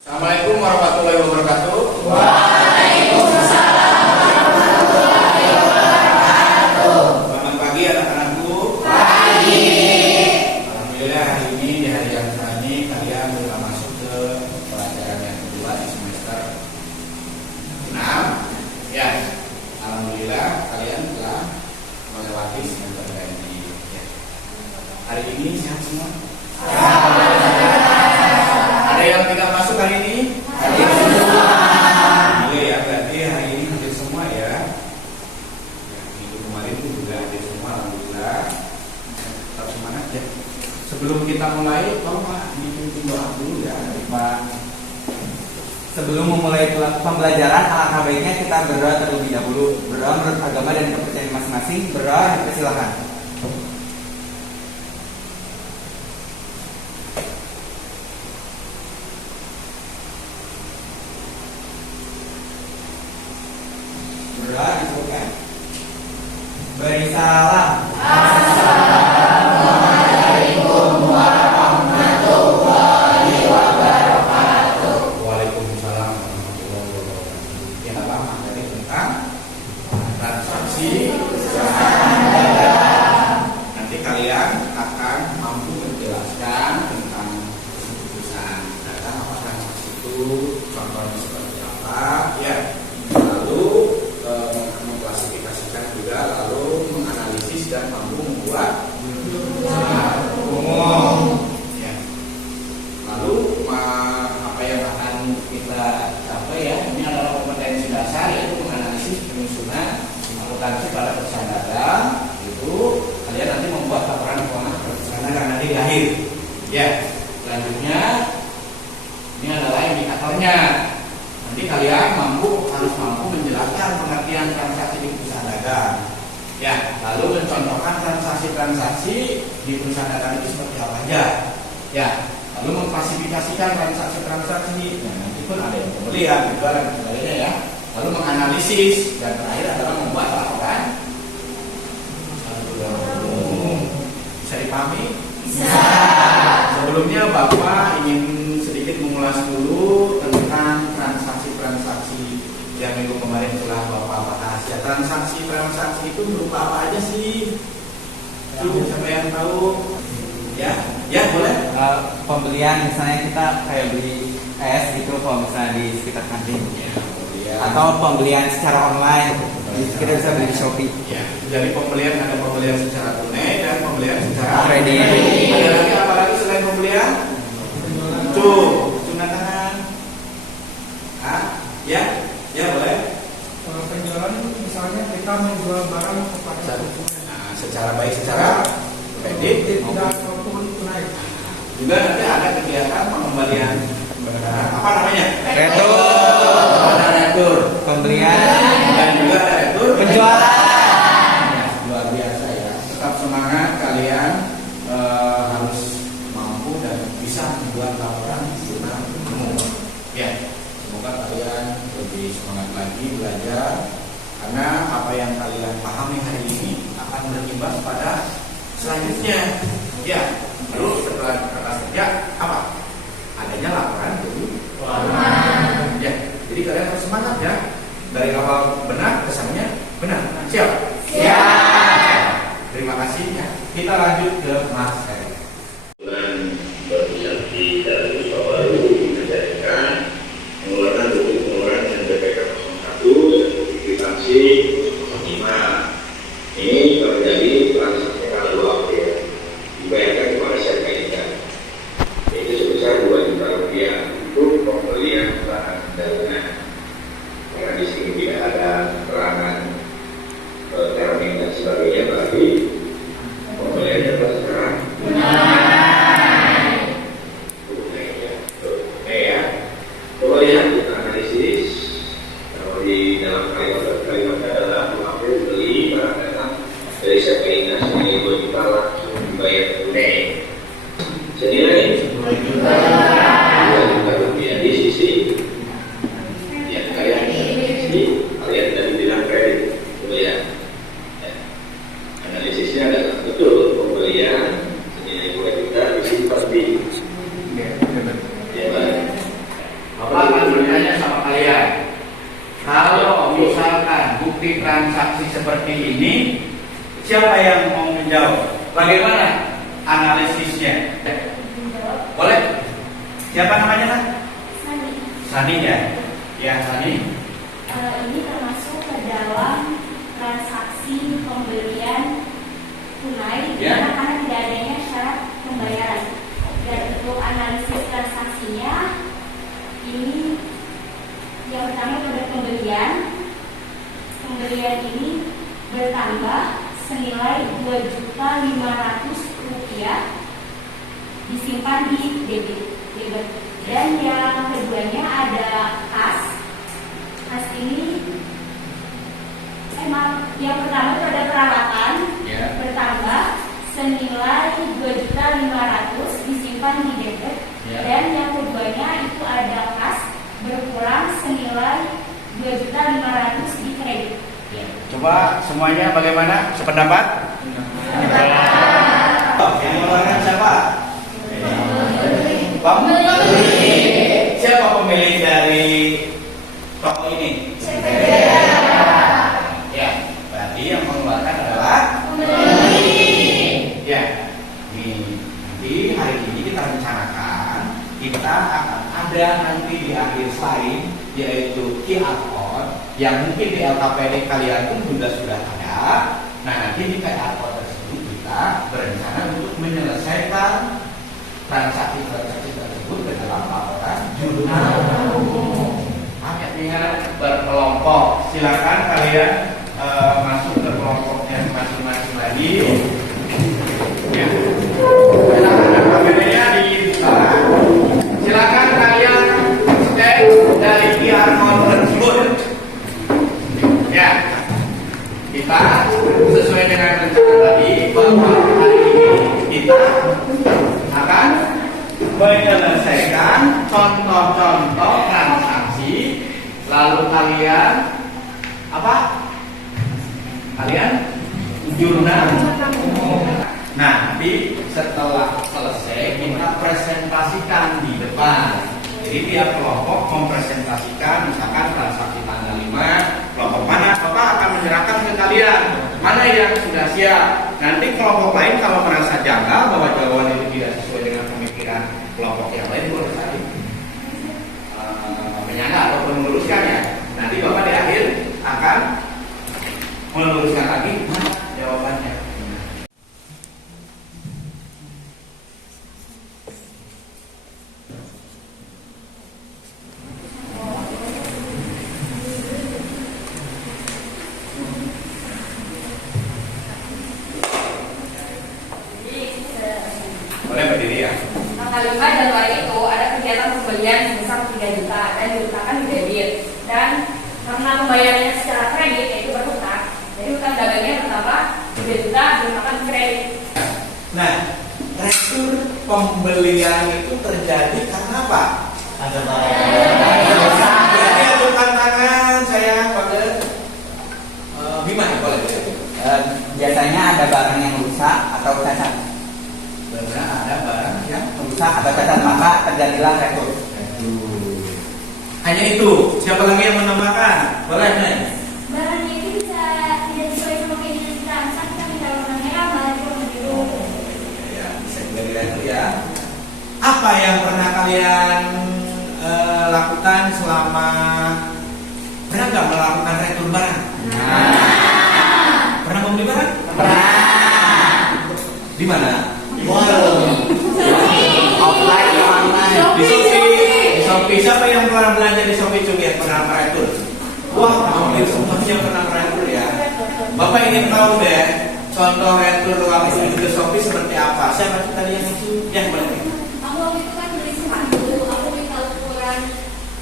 Assalamualaikum warahmatullahi wabarakatuh. Waalaikumsalam warahmatullahi wabarakatuh. Selamat pagi anak-anakku. Pagi. Alhamdulillah hari ini di hari yang cerah ini kalian telah masuk ke pelajaran yang kedua di semester 6. Ya, alhamdulillah kalian telah melewati semester ini. Ya. Hari ini sehat semua? Ada yang tidak masuk hari ini? Iya ya, berarti hari ini hadir semua ya. Minggu kemarin itu juga hadir semua, alhamdulillah. Tetap semangat ya. Sebelum kita mulai, tolong Pak dipimpin doa dulu ya, Pak. Sebelum memulai pembelajaran, alangkah baiknya kita berdoa terlebih dahulu. Berdoa menurut agama dan kepercayaan masing-masing. Berdoa, silakan. Berdoa disebutkan. Beri salam. Assalamualaikum warahmatullahi wabarakatuh. Waalaikumsalam warahmatullahi wabarakatuh. Yang apa materi tentang transaksi. Nanti kalian akan mampu menjelaskan tentang keputusan data apa transaksi itu, contohnya seperti apa, ya. Lalu mengklasifikasikan juga, lalu menganalisis dan mampu membuat umum. Ya. Lalu apa yang akan kita capai ya? Ini adalah kompetensi dasar, yaitu menganalisis penyusunan akuntansi pada perusahaan dagang. Itu kalian nanti membuat laporan keuangan perusahaan dagang nanti di akhir. Ya. Selanjutnya ini adalah indikatornya. Nanti kalian harus mampu menjelaskan pengertian transaksi di perusahaan dagang. Ya, lalu mencontohkan transaksi-transaksi di perusahaan dagang itu seperti apa aja. Ya, lalu mengklasifikasikan transaksi-transaksi. Nah, nanti pun ada yang pembelian, jualan dan sebagainya ya. Lalu menganalisis dan terakhir adalah membuat laporan. Bisa dipahami? Bisa. Sebelumnya Bapak ingin sedikit mengulas dulu tentang transaksi-transaksi yang minggu kemarin telah Bapak bahas. Ya, transaksi-transaksi itu berupa apa aja sih? Siapa yang tahu? Ya, boleh. Pembelian misalnya kita kayak beli es gitu kalau misalnya di sekitar kantin. Ya, pembelian. Atau pembelian secara online. Kita bisa beli di Shopee. Ya, jadi ada pembelian secara tunai dan pembelian secara Kredit. Ada lagi apa lagi selain pembelian? Tunai tangan. Ya boleh. Kalau penjualan misalnya kita menjual barang kepada konsumen. Nah, secara baik secara kredit Tidak maupun tunai. juga nanti ada kegiatan pengembalian barang. Apa namanya? Retur. Ada retur. Pembelian. Dan juga ada retur Penjualan. Ya, luar biasa ya. Tetap semangat kalian, harus mampu dan bisa membuat laporan jurnal umum. Ya, semoga kalian lebih semangat lagi belajar, karena apa yang kalian pahami hari ini akan berimbas pada selanjutnya. Ya, lalu setelah kertas kerja apa? Adanya laporan keuangan. Ya, jadi kalian harus semangat ya. Dari awal benar, kesannya benar. Siap? Siap. Terima kasih ya. Kita lanjut ke Mas Heri. Dengan berinisiasi dalam usaha baru menjadikan mengeluarkan buku pengeluaran yang BPK 01 dan buku kwitansi 05. Ini terjadi transaksi tanggal 2 April dibayarkan kepada siapa ini, yaitu sebesar 2 juta rupiah untuk pembelian bahan dagangan. Karena di sini tidak ada keterangan termin dan sebagainya, berarti pembeliannya terserah. Coba lihat kita analisis. Kalau di dalam kalimatnya adalah mengambil beli barang datang dari Sepainas ini 2 juta langsung dibayar tunai. Senilai 2 juta rupiah di sisi yang kalian tadi bilang kredit. Coba ya. Analisisnya adalah betul pembelian senilai 2 juta disimpan di transaksi seperti ini? Siapa yang mau menjawab? Bagaimana analisisnya? Boleh? Siapa namanya kan? Sani. Sani ya? Ya Sani. Ini termasuk ke dalam transaksi pembelian tunai, Ya. karena tidak adanya syarat pembayaran. Dan untuk analisis transaksinya, ini yang pertama pada pembelian ini bertambah senilai Rp2.500.000 disimpan di debit. Dan yang keduanya ada kas ini yang pertama itu ada peralatan Ya. bertambah senilai Rp2.500.000 disimpan di debit. Ya. Dan yang keduanya itu ada kas berkurang senilai Rp2.500.000 di kredit. Ya. Coba semuanya bagaimana? Sependapat? Yang mengeluarkan siapa? Pembeli. Siapa pemilik dari toko ini? Ya, berarti yang mengeluarkan adalah pembeli. Ya, nanti hari ini kita rencanakan kita akan ada nanti di akhir slide yaitu QR code yang mungkin di LKPD kalian pun sudah ada. Nah, nanti di QR code tersebut kita berencana untuk menyelesaikan transaksi-transaksi tersebut ke dalam laporan jurnal. Dengan berkelompok, silakan kalian masuk ke kelompoknya masing-masing lagi. Ya. Silakan KPP-nya di sana. Silakan kalian scan dari QR code tersebut. Ya, kita sesuai dengan rencana tadi bahwa hari ini kita akan menyelesaikan contoh-contoh transaksi. Lalu kalian apa? Kalian jurnal. Nah, nanti setelah selesai kita presentasikan di depan. Jadi tiap kelompok mempresentasikan misalkan transaksi tanggal 5, kelompok mana Bapak akan menyerahkan ke kalian. Mana yang sudah siap. Nanti kelompok lain kalau merasa janggal bahwa jawaban itu tidak sesuai dengan pemikiran kelompok yang lain boleh saja menyangka atau meluruskan ya. Nanti Bapak di akhir akan meluruskan lagi jawabannya. Boleh berdiri ya. Tanggal 5 Januari itu ada kegiatan pembelian sebesar 3 juta dan diletakkan di debit. Dan karena pembayarannya secara kredit yaitu berhutang, jadi hutang dagangnya bertambah 3 juta diletakkan di kredit. Nah, retur pembelian itu terjadi karena apa? Ada barang. Jadi aturkan tangan saya pada Bima boleh. Biasanya ada barang yang rusak atau cacat. Benar ada barang yang Rusak atau cacat maka terjadilah retur. hanya itu. Siapa lagi yang menambahkan? Boleh nih. Barangnya itu bisa tidak sesuai sama keinginan kita, misal kita minta warna merah malah dia warna biru. Ya, bisa juga diretur ya. Apa yang pernah kalian lakukan selama pernah nggak melakukan retur barang? Pernah membeli barang? Di mana? Di Offline atau online? Di Shopee. Di Shopee. Siapa yang pernah belanja di Shopee Cumi pernah meretur? Wah, hampir semuanya pernah meretur ya. Bapak ingin tahu deh contoh retur waktu itu di Shopee seperti apa? Siapa tadi yang itu? Ya boleh. Aku waktu itu kan beli sepatu, aku minta ukuran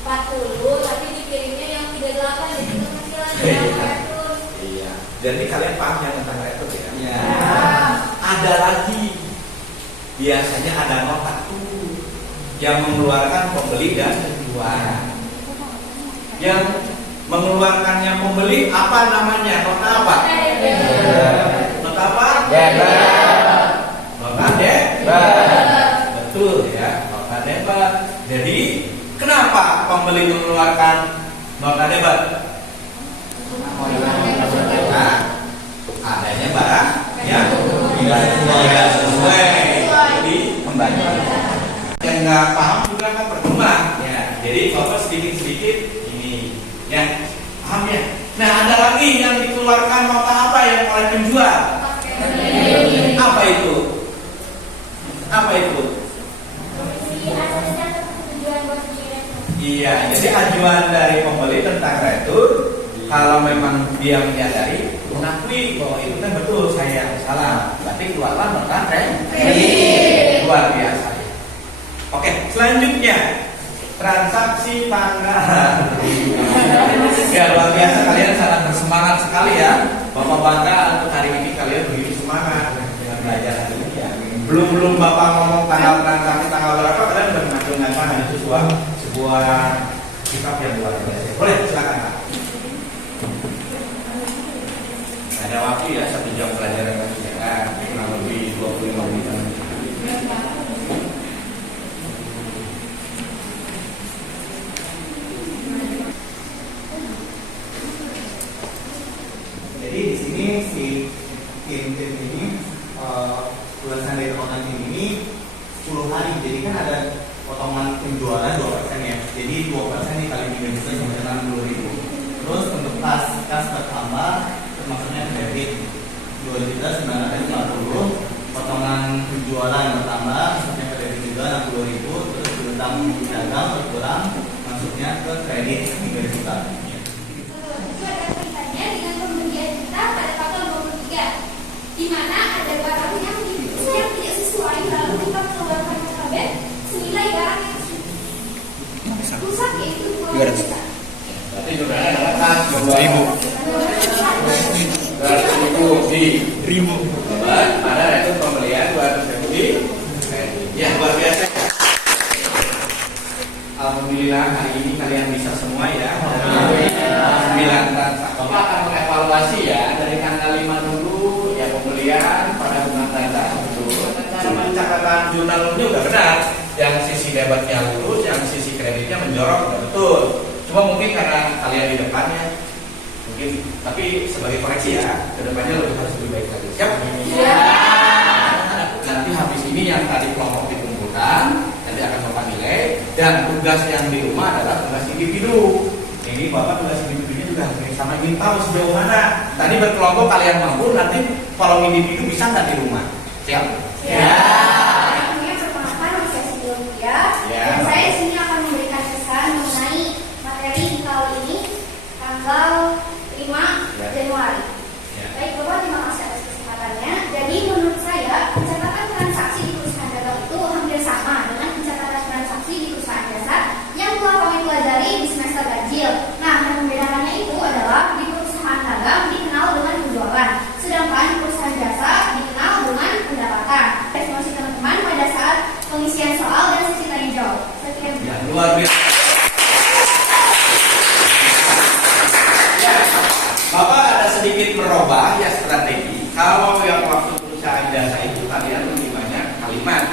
40, tapi dikirimnya yang 38, jadi kekecilan yang retur. Iya. Jadi kalian paham yang tentang retur ya? Ya. Ada lagi. Biasanya ada nota yang mengeluarkan pembeli dan penjual. Yang mengeluarkannya pembeli apa namanya? Nota apa? Nota apa? Debit. Nota debit. Betul ya, nota debit. Jadi kenapa pembeli mengeluarkan nota debit? tidak sesuai. Jadi kembali. Yang nggak paham juga kan percuma. Ya, jadi Bapak sedikit-sedikit ini, ya paham ya. Nah, ada lagi yang dikeluarkan nota apa yang oleh penjual? Apa itu? Apa itu? Iya, jadi ajuan dari pembeli tentang retur, kalau memang dia menyadari, mengakui bahwa itu kan betul saya yang salah, berarti keluarlah nota kredit. Luar biasa. Oke, selanjutnya transaksi tanggal. Ya, luar biasa, kalian sangat bersemangat sekali ya. Bapak bangga untuk hari ini kalian begitu semangat dengan belajar hari ini ya. Belum Bapak ngomong tanggal transaksi tanggal berapa, kalian udah mengacungkan tangan. Itu sebuah sikap yang luar biasa. Boleh, silakan Pak. Ada waktu ya, 1 jam pelajaran lagi ya, kurang lebih 25 menit. Jadi di sini si tim ini tulisan dari potongan tim ini 10 hari. Jadi kan ada potongan penjualan 2% ya. Jadi 2% dikali 3 juta sama dengan 60.000. Terus untuk kas bertambah termasuknya kredit 2.940.000. Potongan penjualan bertambah maksudnya kredit juga 60.000. Terus utang dagang berkurang maksudnya ke kredit 3 juta. Dengan pembelian kita pada tanggal 23, di mana ada barang yang tidak sesuai, lalu kita keluarkan KBN senilai barang yang rusak, yaitu 2 juta. Berarti saudara dapatkan 200.000 di ribu. Pada retur pembelian 200.000 di kredit. Ya, luar biasa. Alhamdulillah hari ini kalian bisa semua ya. 9 transaksi. Bapak akan mengevaluasi ya dari tanggal 5 dulu ya pembelian pada bunga transaksi dulu. Cara pencatatan jurnalnya udah benar. Yang sisi debitnya lurus, yang sisi kreditnya menjorok udah betul. Cuma mungkin karena kalian di depannya mungkin, tapi sebagai koreksi ya, kedepannya harus lebih baik lagi. Siap? Ya. Nanti habis ini yang tadi kelompok dikumpulkan, nanti akan Bapak nilai, dan tugas yang di rumah adalah tugas individu. Ini Bapak tugas individunya juga sama, ingin tahu sejauh mana. Tadi berkelompok kalian mampu, nanti kalau individu bisa nggak di rumah? Siap? Ya. Namanya perkenalkan, nama saya Sylvia. Dan saya di sini akan memberikan kesan mengenai materi di tahun ini tanggal 5 Januari. Baik Bapak, terima kasih atas kesempatannya. Jadi menurut saya pencatatan transaksi di perusahaan dagang itu hampir sama dengan pencatatan transaksi di perusahaan jasa yang telah kami pelajari di semester ganjil. Nah, yang membedakannya itu adalah di perusahaan dagang dikenal dengan penjualan, sedangkan perusahaan jasa dikenal dengan pendapatan. Responsif teman-teman pada saat pengisian soal dan sesi tanya jawab. Sekian. Ya, luar biasa. Ya, Bapak ada sedikit merubah ya strategi. Kalau yang waktu perusahaan jasa itu kalian lebih banyak kalimat.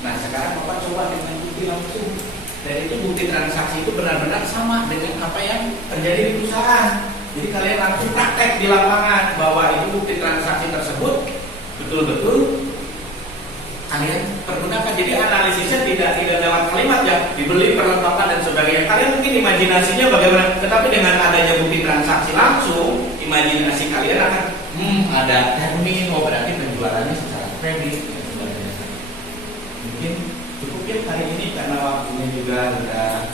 Nah, sekarang Bapak coba dengan bukti langsung. Dan itu bukti transaksi itu benar-benar sama dengan apa yang terjadi di perusahaan. Jadi kalian langsung praktek di lapangan bahwa itu bukti transaksi tersebut betul-betul kalian pergunakan. Jadi analisisnya tidak lewat kalimat ya, dibeli perlengkapan dan sebagainya. Kalian mungkin imajinasinya bagaimana, tetapi dengan adanya bukti transaksi langsung, imajinasi kalian akan ada termin, oh berarti penjualannya secara kredit dan sebagainya. Mungkin cukup ya hari ini karena waktunya juga sudah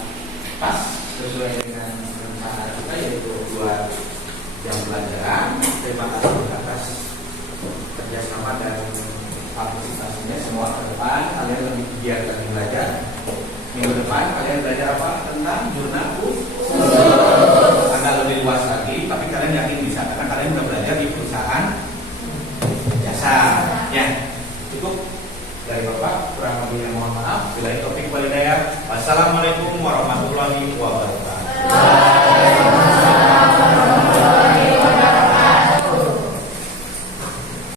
pas sesuai dengan rencana kita, yaitu 2 jam pelajaran. Terima kasih atas kerjasama dan partisipasinya semua. Ke depan kalian lebih giat lagi belajar. Minggu depan kalian belajar apa? Tentang jurnal agak lebih luas lagi, tapi kalian yakin bisa karena kalian sudah belajar di perusahaan jasa. Ya, cukup dari Bapak, kurang lebihnya mohon maaf. Bila topik walidayah. Wassalamualaikum warahmatullahi wabarakatuh.